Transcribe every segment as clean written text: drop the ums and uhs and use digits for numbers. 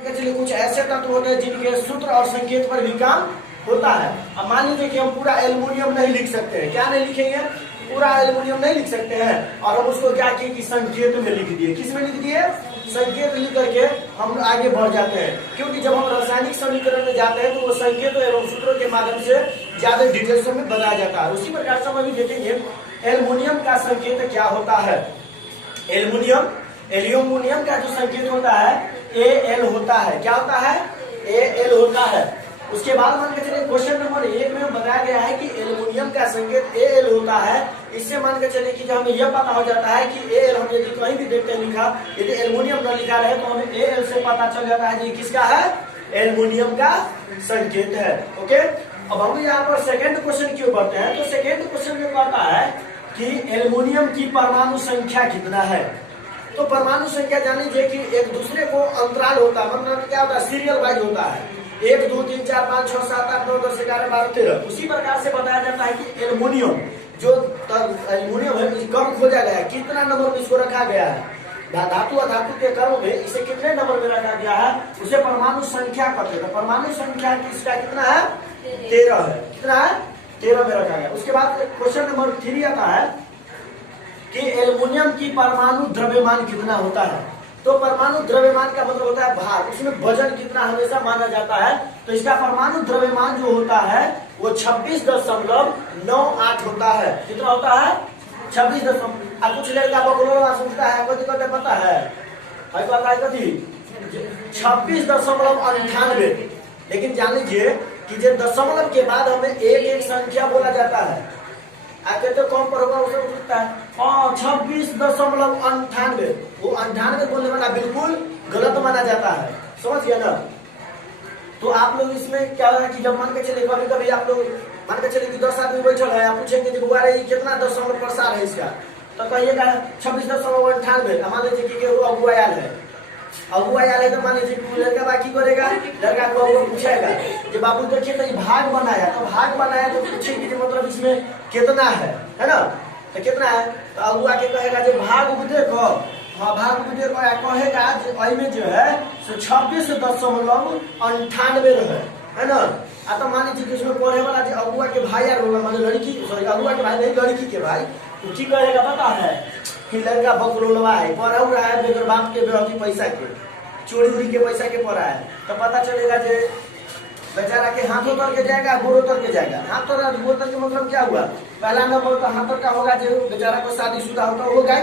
के चलिए कुछ ऐसे तत्व होते हैं जिनके सूत्र और संकेत पर भी काम होता है। अब मान लीजिए कि हम पूरा एल्युमिनियम नहीं लिख सकते हैं, क्या नहीं लिखेंगे, पूरा एल्युमिनियम नहीं लिख सकते हैं, और हम उसको क्या किए कि संकेत में लिख दिए। किस में लिख दिए? संकेत लिख करके हम आगे बढ़ जाते हैं, क्योंकि जब हम रासायनिक समीकरण में जाते हैं तो वो संकेत एवं सूत्रों के माध्यम से ज्यादा डिटेल्स में बताया जाता है। उसी प्रकार से हम अभी देखेंगे एल्युमिनियम का संकेत क्या होता है। एल्युमिनियम का जो संकेत होता है Al होता है। क्या होता है? Al होता है। उसके बाद मान के चलिए क्वेश्चन नंबर 1 में बताया गया है कि एल्युमिनियम का संकेत Al होता है। इससे मान के चलिए कि जब हमें यह पता हो जाता है कि Al हम यदि कहीं भी देखते हैं लिखा, यदि एल्युमिनियम न लिखा रहे तो हमें Al से पता चल जाता है कि किसका है, एल्युमिनियम का संकेत है। ओके, अब हम यहाँ पर सेकेंड क्वेश्चन क्यों बढ़ते हैं, तो सेकेंड क्वेश्चन में कहता है कि एल्युमिनियम की परमाणु संख्या कितना है। तो परमाणु संख्या जान लीजिए कि एक दूसरे को अंतराल होता है, मतलब क्या होता है, सीरियल वाइज होता है, 1 2 3 4 5 6 7 8 9 10 11 12 13। उसी प्रकार से बताया जाता है कि एल्युमिनियम जो एल्युमिनियम है कम खोजा गया है, कितना नंबर में इसको रखा गया है, धातु अधातु के क्रम में इसे कितने नंबर में रखा गया है, उसे परमाणु संख्या कहते हैं। परमाणु संख्या इसका कितना है, 13 है। कितना है? 13 में रखा गया। उसके बाद क्वेश्चन नंबर 3 आता है कि एल्युमिनियम की परमाणु द्रव्यमान कितना होता है। तो परमाणु द्रव्यमान का मतलब होता है भार, उसमें वजन कितना हमेशा माना जाता है। तो इसका परमाणु द्रव्यमान जो होता है वो 26.98 होता है। कितना होता है? 26। अब कुछ लड़का बकलोला सोचता है, कोई दिक्कत पता है, 26.98। लेकिन जान लीजिए कि जो दशमलव के बाद हमें एक संख्या बोला जाता है, आगे तो कम पर होगा उसे पूछता है 26.98। वो 98 बोलने वाला बिल्कुल गलत माना जाता है, समझ गया ना। तो आप लोग इसमें क्या है कि जब मान के चले कभी कभी आप लोग मान के चले कि 10 आदमी बैठल है, आप पूछेंगे कि बुआ रही कितना दशमलव प्रसार है इसका, तो कहिएगा 26.98। मान लीजिए कि अगुआ आयल है, अगुआ आयल है तो मान लीजिए लड़का बाकी करेगा, लड़का को अगुआ पूछेगा कि बाबू देखिए तो भाग बनाया, तो भाग बनाया तो पूछेगी कि मतलब इसमें कितना है ना, तो कितना है, तो अगुआ के कहेगा जो भाग देखो, हाँ भाग देखो कहेगा में जो है 26.98 है ना। तो मान लीजिए कि उसमें पढ़े वाला जो अगुआ के भाई यार होगा, मतलब लड़की, सॉरी अगुआ के भाई नहीं, लड़की के भाई, तो की कहेगा पता है कि लड़का बकलोलवा है, पढ़ा हुआ है बेगर बाप के बेहती पैसा के, चोरी उरी के पैसा के पढ़ा है, तो पता चलेगा जो बेचारा के हाथों तर के जाएगा, गोड़ों तर के जाएगा। हाथ तर गोड़ तर के मतलब क्या हुआ, पहला नंबर तो हाथ तर का होगा जो बेचारा को शादीशुदा होता वो गए,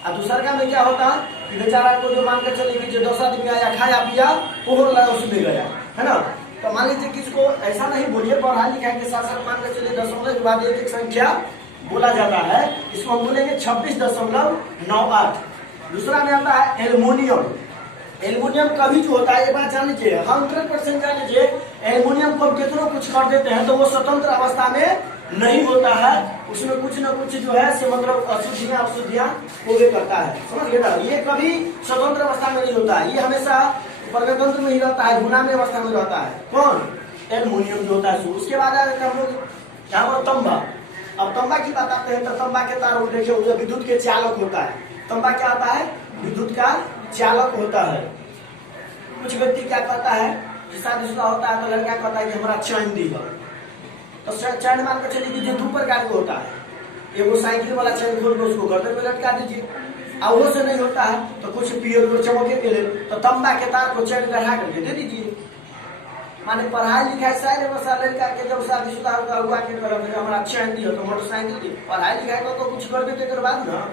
और दूसरा का में क्या होता कि बेचारा को जो मान के चलेगी जो 10 आदमी आया खाया पिया वो उसमें गया, है ना। तो मान लीजिए किसको ऐसा नहीं बोलिए, पढ़ाई लिखाई के साथ साथ मान के चलिए दशमलव के बाद एक संख्या बोला जाता है, इसको हम बोलेंगे 26.98। दूसरा में आता है एल्युमिनियम। एल्युमिनियम कभी जो होता है, ये बात जान लीजिए, 100% जान लीजिए, एल्युमिनियम को कितना कुछ कर देते हैं तो वो स्वतंत्र अवस्था में नहीं होता है, उसमें कुछ न कुछ जो है से मतलब अशुद्धियां होवे करता है, समझ गए ना। ये कभी स्वतंत्र अवस्था में नहीं होता है, ये हमेशा प्रगतंत्र में ही रहता है, गुणामय अवस्था में रहता है। कौन? एल्युमिनियम जो होता है। उसके बाद हम लोग यहाँ पर तंबा। अब तंबा की बात आते हैं तो तंबा के तार देखिए विद्युत के चालक होता है। तंबा क्या होता है? विद्युत का चालक होता है। कुछ व्यक्ति क्या कहता है कि शादीशुदा होता है तो लड़का कहता है कि हमारा चैन दी है, तो चैन मान के चलिए जो 2 प्रकार का होता है, एगो साइकिल वाला चैन खोल के उसको गर्दन में लटका दीजिए, और वो से नहीं होता है तो कुछ पियर चमके के लिए तो तंबा के तार को चैन गढ़ा करके दे दीजिए। माने पढ़ाई लिखाई सारे बसा लड़का के जब शादीशुदा हुआ के तरफ हमारा चैन दी हो तो मोटरसाइकिल दी, पढ़ाई लिखाई को तो कुछ कर देते के बाद ना,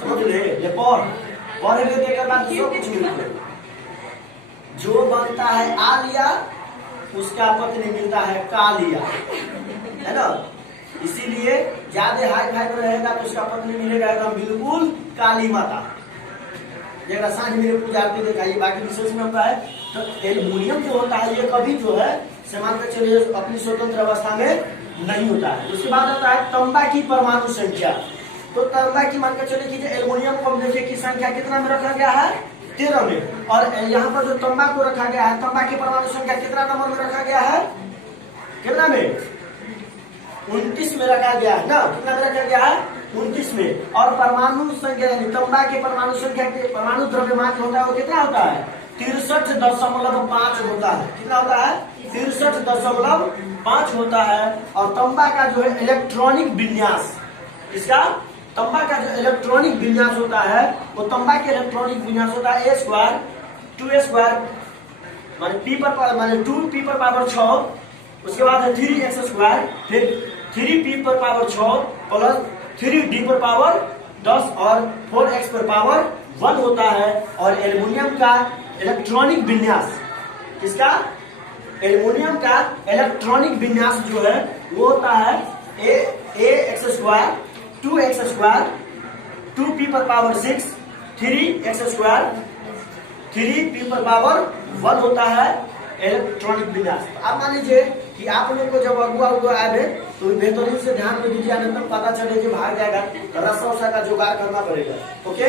समझ ले, ये पढ़े लेते के बाद सब कुछ मिलते। जो बनता है आलिया उसका पत्नी मिलता है कालिया, है ना। इसीलिए ज्यादा हाई फाई में रहेगा तो उसका पत्नी मिलेगा एकदम बिल्कुल काली माता, जरा सांझ मेरे पूजा आरती दिखाइए, बाकी विशेष में होता है। तो एल्युमिनियम जो होता है ये कभी जो है मान के चलिए अपनी स्वतंत्र अवस्था में नहीं होता है। उसके बाद होता है तांबा की परमाणु संख्या। तो तांबा की मान के चलिए कि एल्युमिनियम को देखिए की संख्या कितना में रखा गया है, 13 में, और यहाँ पर जो तांबा को रखा गया है, तांबा की परमाणु संख्या कितना नंबर में रखा गया है, कितना में, 29 में रखा गया है ना। कितना में रखा गया है, 29 में। और परमाणु संख्या यानी तांबा के परमाणु संख्या के परमाणु द्रव्यमान जो होता है वो कितना होता है, 63.5 होता है। कितना होता है? 63.5 होता है। और तांबा का जो है इलेक्ट्रॉनिक विन्यास, इसका तांबा का जो इलेक्ट्रॉनिक विन्यास होता है वो तांबा के इलेक्ट्रॉनिक विन्यास होता है A² 2A² माने P पर माने 2P पर पावर 6, उसके बाद है 3x², फिर 3P पर पावर 6 प्लस 3D पर पावर 10 और 4x पर पावर 1 होता है। और एल्युमिनियम का इलेक्ट्रॉनिक विन्यास, इसका एल्युमिनियम का इलेक्ट्रॉनिक विन्यास जो है वो होता है ax² 2x², 2p पर पावर 6, 3x², 3p पर पावर 1 होता है इलेक्ट्रॉनिक विन्यास। आप मान लीजिए कि आप लोग को जब अगुआ आए तो बेहतरीन से ध्यान में दीजिए, अन्यथा पता चले कि भाग जाएगा, रस्सा उस्सा का जुगाड़ करना पड़ेगा। ओके।